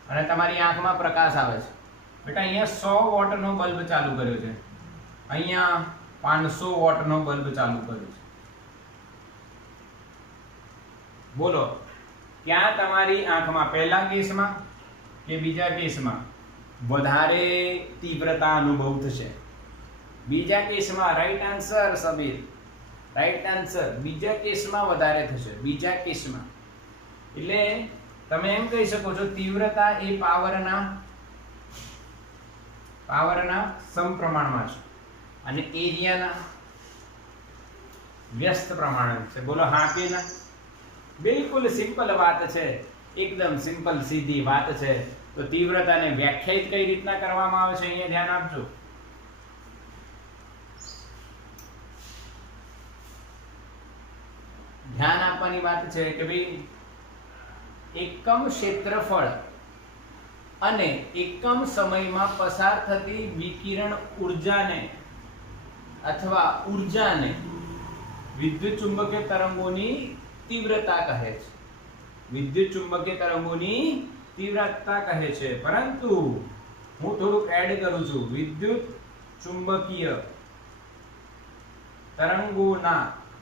અને તમારી આંખમાં પ્રકાશ આવે છે. બેટા અહીંયા 100 વોટનો બલ્બ ચાલુ કર્યો છે, અહીંયા 500 વોટનો બલ્બ ચાલુ કર્યો છે. બોલો ક્યાં તમારી આંખમાં, પહેલા કેસમાં કે બીજા કેસમાં વધારે તીવ્રતા અનુભવ થશે? બીજા કેસમાં. Right answer Sabir, right answer. બીજા કેસમાં વધારે થશે, બીજા કેસમાં. એટલે તમે એમ કહી શકો છો તીવ્રતા એ પાવરના સમપ્રમાણમાં છે અને એરિયાના વ્યસ્ત પ્રમાણ છે. બોલો હા કે ના? બિલકુલ સિમ્પલ વાત છે, એકદમ સિમ્પલ સીધી વાત છે. તો તીવ્રતાને વ્યાખ્યાયિત કઈ રીતના કરવામાં આવે છે અહીંયા ધ્યાન આપજો. ધ્યાન આપવાની વાત છે કે ભાઈ એકમ ક્ષેત્રફળ અને એકમ સમયમાં પસાર થતી વિકિરણ ઉર્જાને અથવા ઉર્જાને વિદ્યુત ચુંબકીય તરંગોની તીવ્રતા કહે છે. વિદ્યુત ચુંબકીય તરંગોની તીવ્રતા કહે છે. પરંતુ હું થોડુંક એડ કરું છું. વિદ્યુત ચુંબકીય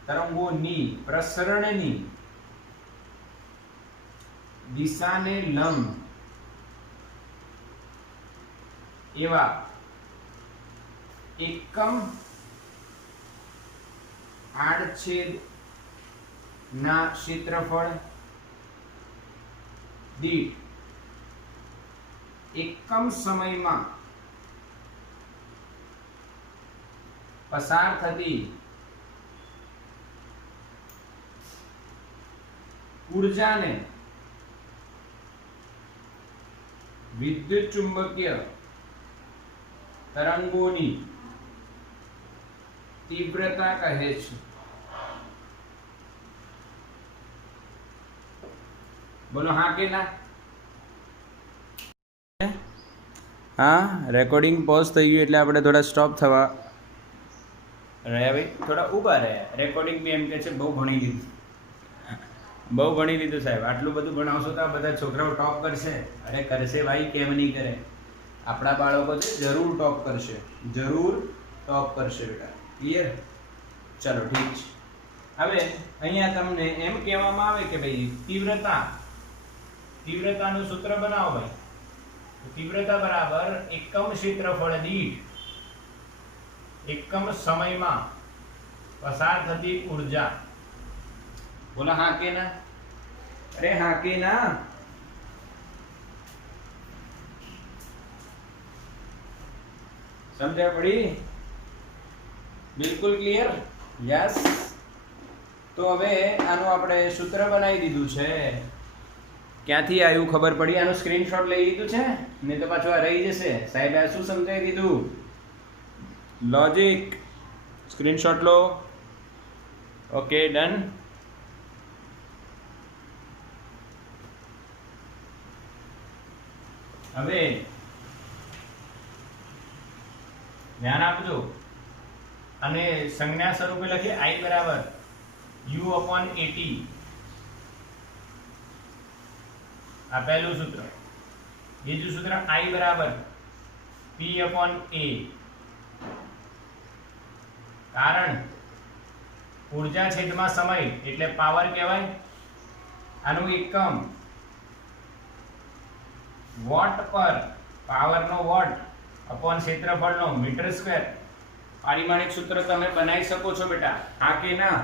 તરંગોની પ્રસરણની દિશાને લંબ એવા એકમ આડછેદ ના ક્ષેત્રફળ દીઠ એકમ સમયમાં પસાર થતી ઉર્જાને વિદ્યુત ચુંબકીય તરંગોની તીવ્રતા કહે છે. બોલો હા કે ના? હા, રેકોર્ડિંગ પોઝ થઈ ગયું એટલે આપણે થોડા સ્ટોપ થવા રહ્યા ભાઈ, થોડા ઊભા રહ્યા. રેકોર્ડિંગ બી એમ કે છે બહુ ભણી લીધું સાહેબ. આટલું બધું ભણાવશો તો આ બધા છોકરાઓ ટોપ કરશે. અરે કરશે ભાઈ, કેમ નહીં કરે? આપણા બાળકો છે જરૂર ટોપ કરશે, જરૂર ટોપ કરશે બેટા. ક્લિયર? ચલો ઠીક છે. હવે અહીંયા તમને એમ કહેવામાં આવે કે ભાઈ તીવ્રતાનું સૂત્ર બનાવો ભાઈ. તો તીવ્રતા બરાબર એકમ ક્ષેત્રફળ દીઠ એકમ સમયમાં પસાર થતી ઉર્જા. બોલો હા કે ના? અરે હા કે ના? સમજ્યા પડી? બિલકુલ ક્લિયર? યસ. તો હવે આનું આપણે સૂત્ર બનાવી દીધું છે. ક્યાંથી આવ્યું ખબર પડી? આનું સ્ક્રીનશોટ લઈ લીધું છે નહીં તો પાછું આ રહી જશે. સાહેબ આ શું સમજાવી દીધું? લોજિક. સ્ક્રીનશોટ લો. Okay done. હવે ધ્યાન આપજો અને સંજ્ઞા સ્વરૂપે લખીએ I બરાબર U/AT. આ પહેલું સૂત્ર. બીજું સૂત્ર I બરાબર P/A. કારણ ઊર્જા છેદમાં સમય એટલે પાવર કહેવાય. આનું એકમ વોટ પર, પાવરનો વોટ અપોન ક્ષેત્રફળનો મીટર સ્ક્વેર પારિમાણિક સૂત્ર તમે બનાવી શકો છો બેટા, હા કે ના?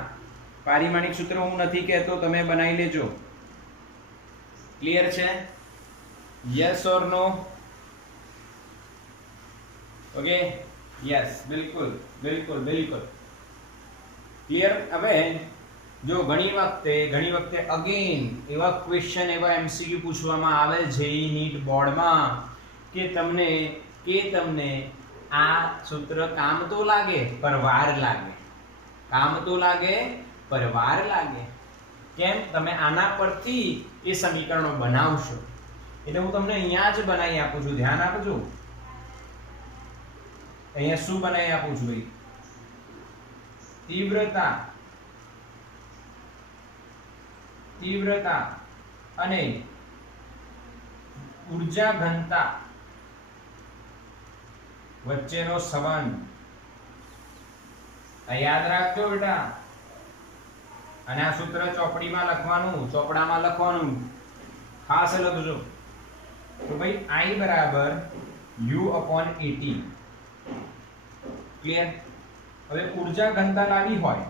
પારિમાણિક સૂત્ર હું નથી કહેતો, તમે બનાવી લેજો. ક્લિયર છે? Yes or no? Okay, yes, બિલકુલ બિલકુલ બિલકુલ ક્લિયર. હવે જો ઘણી વખતે અગેન એવા ક્વેશ્ચન, એવા એમસીક્યુ પૂછવામાં આવે છે નીટ બોર્ડમાં કે તમને આ સૂત્ર કામ તો લાગે પર વાર લાગે, કામ તો લાગે પર વાર લાગે. કેમ? તમે આના પરથી એ સમીકરણો બનાવશો. એટલે હું તમને અહીંયા જ બનાવી આપું છું, ધ્યાન આપજો. અહીંયા શું બનાવી આપું છું ભાઈ? તીવ્રતા અને ઊર્જા ઘનતા વચ્ચેનો સંબંધ. આ યાદ રાખજો બેટા. અને આ સૂત્ર ચોપડીમાં લખવાનું, ચોપડામાં લખવાનું, ખાસ લખજો. તો ભાઈ I બરાબર U/AT. ક્લિયર? હવે ઊર્જા ઘનતા લાવી હોય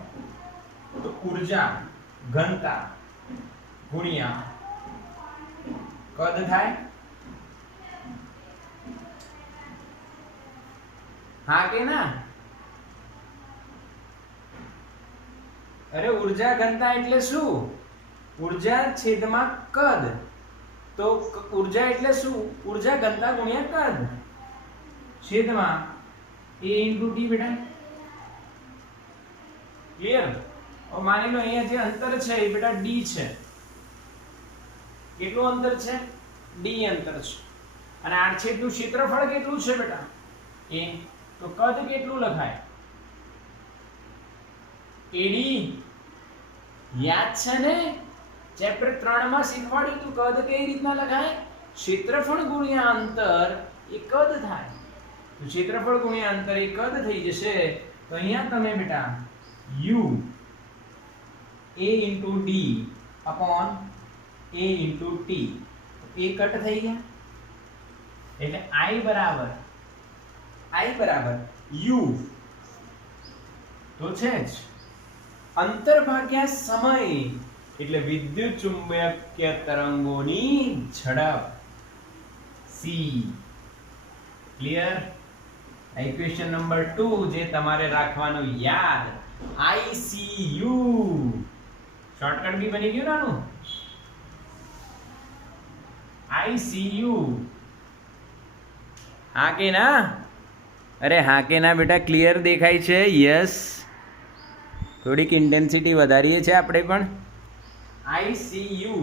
તો ઊર્જા ઘનતા ગુણ્યા કદ થાય. હા કે ના? અરે ઊર્જા ઘનતા એટલે શું? ઊર્જા છેદમાં કદ. તો ઊર્જા એટલે શું? ઊર્જા ઘનતા ગુણ્યા કદ છેદમાં A into T બેટા. ક્લિયર? હવે માની લો અહીંયા જે અંતર છે એ બેટા D છે. કેટલું અંતર છે? D અંતર છે. અને આડછેદનું ક્ષેત્રફળ કેટલું છે બેટા? A. તો કદ કેટલું લખાય? AD. યાદ છે ને? ચેપ્ટર 3 માં શીખવાડ્યું હતું કદ કઈ રીતના લખાય? ક્ષેત્રફળ ગુણ્યા અંતર એ કદ થાય. તો ક્ષેત્રફળ ગુણ્યા અંતર એ કદ થઈ જશે. તો અહીંયા તમે બેટા U A into D upon A into T, A cut થઈ ગયા. એટલે I બરાબર U તો છે જ અંતર ભાગ્યા સમય, એટલે વિદ્યુત ચુંબકીય તરંગોની ઝડપ C. ક્લિયર? ઇક્વેશન નંબર 2 જે તમારે રાખવાનું યાદ, ICU. શોર્ટકટ બી બની ગયું નાનું. ICU. હા કે ના? અરે હા કે ના બેટા? ક્લિયર દેખાય છે? યસ. થોડીક ઇન્ટેન્સિટી વધારીએ છે આપણે પણ. ICU,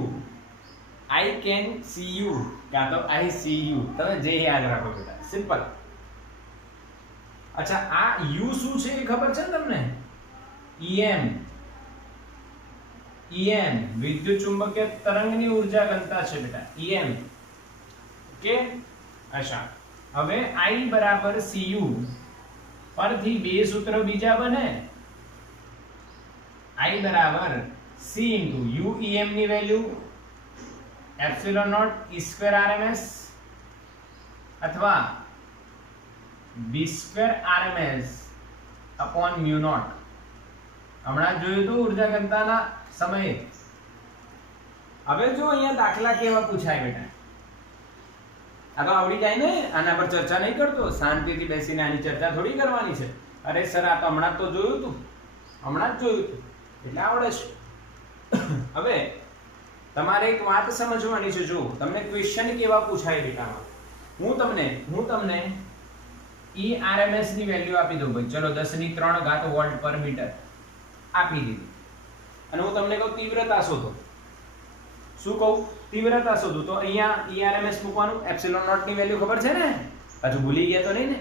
I can see you કાં તો ICU, તમે જે યાદ રાખો બેટા, સિમ્પલ. અચ્છા, આ U શું છે એ ખબર છે ને તમને? EM વિદ્યુત ચુંબકીય તરંગની ઊર્જા ઘનતા છે બેટા, EM. ઓકે. અચ્છા, હવે I બરાબર CU પરથી બે સૂત્ર બીજા બને. I બરાબર C into U EM ની value epsilon not E square RMS અથવા B square RMS upon mu not. હમણાં જોયું તો ઊર્જા ઘનતાના સમયે. હવે જો અહીંયા દાખલા કેવા પૂછાય બેટા? આ તો આવડી જાય ને, આના પર ચર્ચા નહીં કરતો, શાંતિથી બેસીને આની ચર્ચા થોડી કરવાની છે. અરે સર આ તો હમણાં તો જોયું તું, એટલે આવડે છે. હવે તમારે એક વાત સમજવાની છે. જો તમને ક્વેશ્ચન કેવા પૂછાય બેટામાં, હું તમને ERMS ની વેલ્યુ આપી દઉં ભાઈ, ચલો 10�3 વોલ્ટ પર મીટર આપી દીધી, અને હું તમને કહું તીવ્રતા શોધો. શું કહું? તીવ્રતા શોધો. તો અહીંયા ERMS મૂકવાનું. એપ્સિલોન નોટ ની વેલ્યુ ખબર છે ને? પાછું ભૂલી ગયા તો નહીં ને?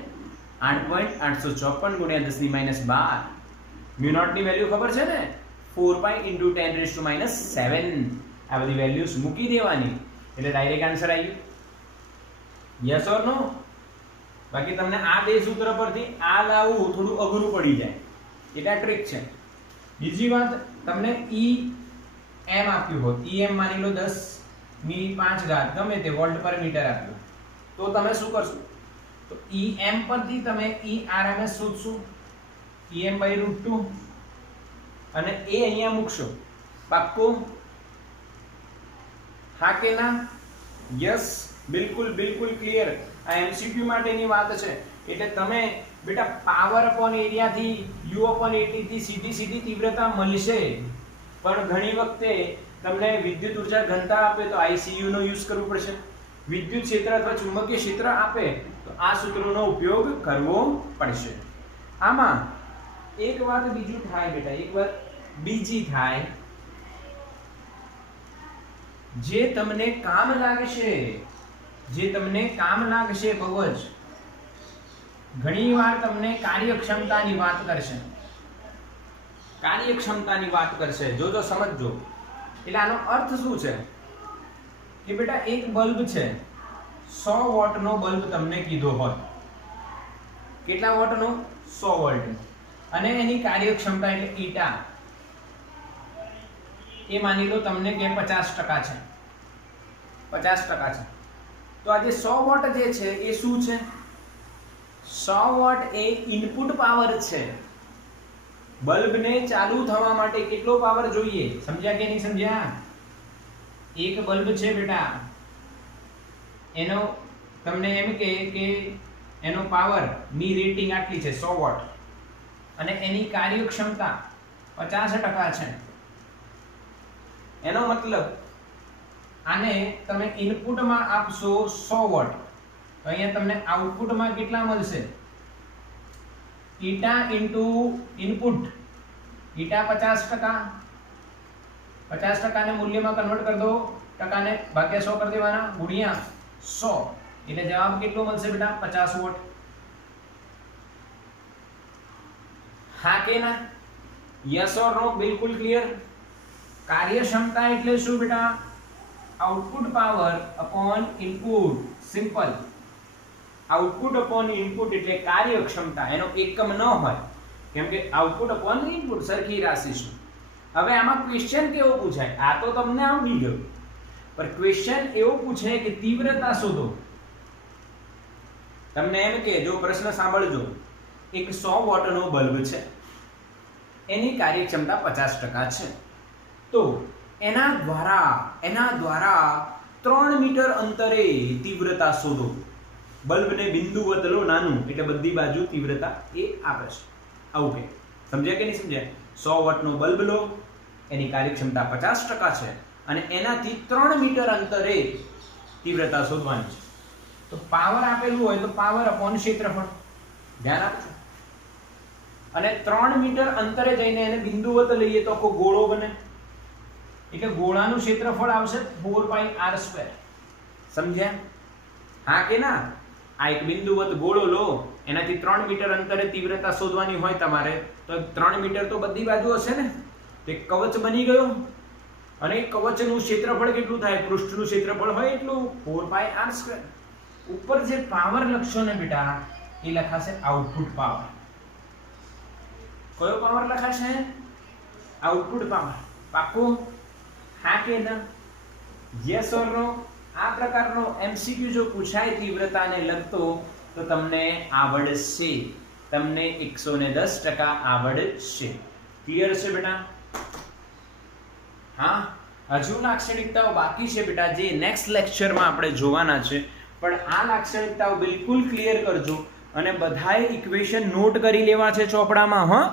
8.854 ગુણ્યા 10⁻12. મ્યુ નોટ ની વેલ્યુ ખબર છે ને? 4 pi into 10⁻7. આ બધી વેલ્યુઝ મૂકી દેવાની એટલે ડાયરેક્ટ આન્સર આવી ગયો. યસ ઓર નો? બાકી તમને આ બે સૂત્ર પરથી આ લાવવું થોડું અઘરું પડી જાય, એટલે ટ્રિક છે. બીજી વાત, તમને EM આપ્યું હોત, EM માની લો 10⁵ ગમે તે વોલ્ટ પર મીટર આપ્યું, તો તમે શું કરશો? તો EM પરથી તમે ERMS શોધશો. Em/√2 અને એ અહીંયા મૂકશો. પાક્કું? હા કે ના? યસ, બિલકુલ બિલકુલ ક્લિયર. આ એમસીક્યુ માટેની વાત છે. એટલે તમે બેટા પાવર અપોન એરિયા થી U/AT થી સીધી તીવ્રતા મળશે, પણ ઘણી વખતે તમને વિદ્યુત ઉર્જા ઘનતા આપે તો ICU નો યુઝ કરવો પડશે. વિદ્યુત ક્ષેત્ર અથવા ચુંબકીય ક્ષેત્ર આપે તો આ સૂત્રોનો ઉપયોગ કરવો પડશે. આમાં એક વાત બીજું થાય બેટા, એક વાત બીજી થાય જે તમને કામ લાગશે, બહુ જ ઘણી વાર તમને કાર્યક્ષમતાની વાત કરશે. જોજો, સમજજો. એટલે આનો અર્થ શું છે કે બેટા એક બલ્બ છે, 100 વોટનો બલ્બ તમને કીધો હોય. કેટલા વોટનો? 100 વોલ્ટનો. અને એની કાર્યક્ષમતા એટલે ઈટા એ માની લો તમને કે 50% છે. 50% છે. તો આ જે 100 વોટ જે છે એ શું છે? 100 વોટ એ ઇનપુટ પાવર છે. બલ્બને ચાલુ થવા માટે કેટલો પાવર જોઈએ? સમજ્યા કે નહીં સમજ્યા? એક બલ્બ છે બેટા, એનો તમને એમ કે એનો પાવર ની રેટિંગ આટલી છે 100 વોટ અને એની કાર્યક્ષમતા 50% છે. એનો મતલબ આને તમે ઇનપુટમાં આપશો 100 વોટ તો અહીંયા તમને આઉટપુટમાં કેટલા મળશે? Eta into input. ઈટા 50% ને મૂલ્યમાં કન્વર્ટ કરી દો, ટકાને ભાગ્યા 100 કરી દેવાના, ગુણ્યા 100 એટલે જવાબ કેટલો મળશે બેટા? 50 વોટ. હા કે ના? યસ ઓર નો? બિલકુલ ક્લિયર. કાર્યક્ષમતા એટલે શું બેટા? Output power upon input. Simple. Output upon input એટલે કાર્યક્ષમતા. એનો એકમ ન હોય, કેમ કે આઉટપુટ અપોન ઇનપુટ સરખી રાશિ છે. હવે આમાં ક્વેશ્ચન કેવો પૂછાય? આ તો તમને આવડી ગયું, પણ ક્વેશ્ચન એવો પૂછે કે તીવ્રતા શોધો. તમને એમ કે જો પ્રશ્ન સાંભળજો, એક 100 વોટનો બલ્બ છે, એની કાર્યક્ષમતા 50% છે. તો એના દ્વારા 3 મીટર અંતરે તીવ્રતા શોધો. બલ્બને બિંદુવત લો, નાનું, એટલે બધી બાજુ તીવ્રતા એ આપે છે. આવું કે સમજ્યા કે નહીં સમજ્યા? 100 વોટનો બલ્બ લો, એની કાર્યક્ષમતા 50% છે અને એનાથી 3 મીટર અંતરે તીવ્રતા શોધવાની છે. તો પાવર આપેલું હોય તો પાવર અપોન ક્ષેત્રફળ. ધ્યાન આપજો. અને 3 મીટર અંતરે જઈને એને બિંદુવત લઈએ તો આખો ગોળો બને, એટલે ગોળાનું ક્ષેત્રફળ આવશે 4πr². સમજ્યા? હા કે ના? આ એક બિંદુવત ગોળો લો, એનાથી 3 મીટર અંતરે તીવ્રતા શોધવાની હોય તમારે, તો 3 મીટર તો બધી બાજુ હશે ને, તો એક કવચ બની ગયો. અને એ કવચનું ક્ષેત્રફળ કેટલું થાય? પૃષ્ઠનું ક્ષેત્રફળ હોય એટલું, 4πr². ઉપર જે પાવર લખશો ને બેટા, એ લખાશે આઉટપુટ પાવર. કયો પાવર લખાશે? Output power. પાક્કું? હા કે ના? યસ ઓર નો? આ પ્રકારનો એમસીક્યુ જો પૂછાય તીવ્રતાને લગતો તો તમને આવડશે, તમને 110% આવડશે. ક્લિયર છે બેટા? હા, હજુ લાક્ષણિકતાઓ બાકી છે બેટા, જે નેક્સ્ટ લેક્ચરમાં આપણે જોવાના છે. પણ આ લાક્ષણિકતાઓ બિલકુલ ક્લિયર કરજો અને બધાએ ઇક્વેશન નોટ કરી લેવા છે ચોપડામાં. હા,